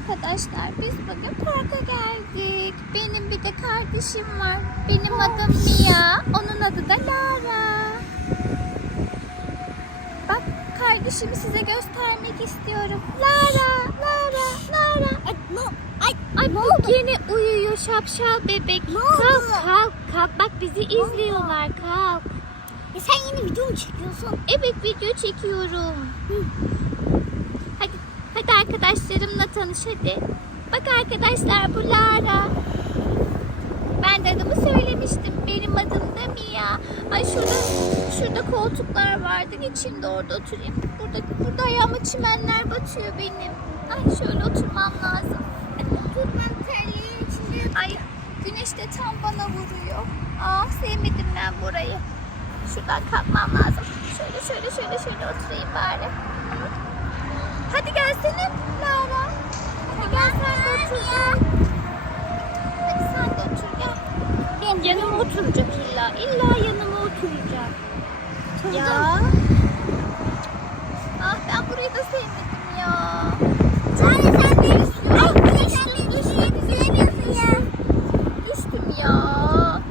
arkadaşlar. Biz bugün parka geldik. Benim bir de kardeşim var. Benim adım Mia. Onun adı da Lara. Bak kardeşimi size göstermek istiyorum. Lara, Lara, Lara. Ay, no, ay, Ay bu yine uyuyor şapşal bebek. Ne kalk oldu? kalk kalk. Bak bizi izliyorlar kalk. ya sen yine video mu çekiyorsun? Evet video çekiyorum. Hadi, hadi arkadaşlarımla tanış hadi. Bak arkadaşlar bu Lara. Ben de adımı söylemiştim. Benim adım da Mia. Ay şurada, şurada koltuklar vardı. Geçeyim de orada oturayım. Burada, burada ayağıma çimenler batıyor benim. Ay şöyle oturmam lazım. Oturmam terliğin içinde. Ay güneş de tam bana vuruyor. Aa sevmedim ben burayı. Şuradan kalkmam lazım. Şöyle şöyle şöyle şöyle oturayım bari. Gelsene Lara. Hadi gel sen de otur. Hadi sen de otur gel. Benim yanıma oturacak illa. İlla yanıma oturacak. Ya. Ah ben burayı da sevmedim ya. Sen de Ay, sen de düşüyor, düşüremiyorsun ya. Düştüm ya.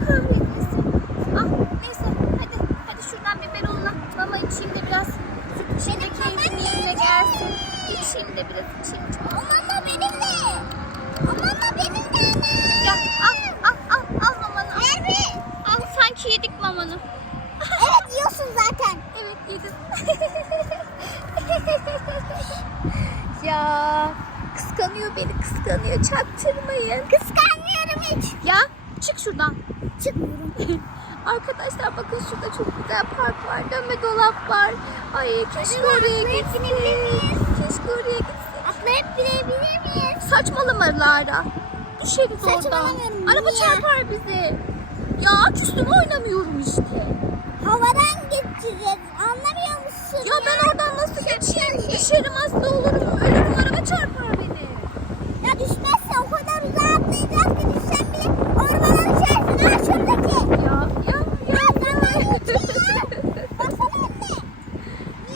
Kahretmesin. Ah neyse hadi hadi şuradan biberonla mama içeyim de biraz süt içeyim de keyfim yerine de biraz içeyim. Aman da benim de. Aman da benim de. Ya al al al al mamanı. al. Nerede? Al sanki yedik mamanı. Evet yiyorsun zaten. Evet yedim. ya kıskanıyor beni kıskanıyor çaktırmayın. Kıskanmıyorum hiç. Ya çık şuradan. Çıkmıyorum. Arkadaşlar bakın şurada çok güzel park var. Dönme dolap var. Ay keşke oraya gitsin. Keşke oraya gitsin. Atlayıp binebilir miyiz? Saçmalama Lara. Düşeriz oradan. Saçmalamıyorum, Araba niye? çarpar bizi. Ya aç oynamıyorum işte. Havadan geçeceğiz. Anlamıyor musun? Ya ben oradan nasıl geçeyim? Düşerim hasta olurum. Ölürüm araba çarpar beni. Ya düşmezse o kadar uzağa atlayacağız ki düşsen bile ormanın içerisine ha şuradaki. Ya ya ya. Baksana anne.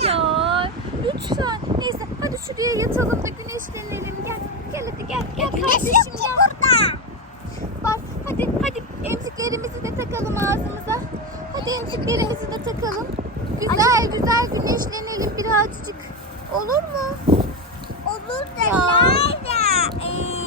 Ya lütfen. Neyse hadi şuraya yatalım da güneşlenelim. Gel gel hadi gel. Gel Güneş kardeşim gel. burada. Bak hadi hadi emziklerimizi de takalım ağzımıza. Hadi emziklerimizi de takalım. Güzel güzel güneşlenelim birazcık. Olur mu? Olur da nerede? Ee,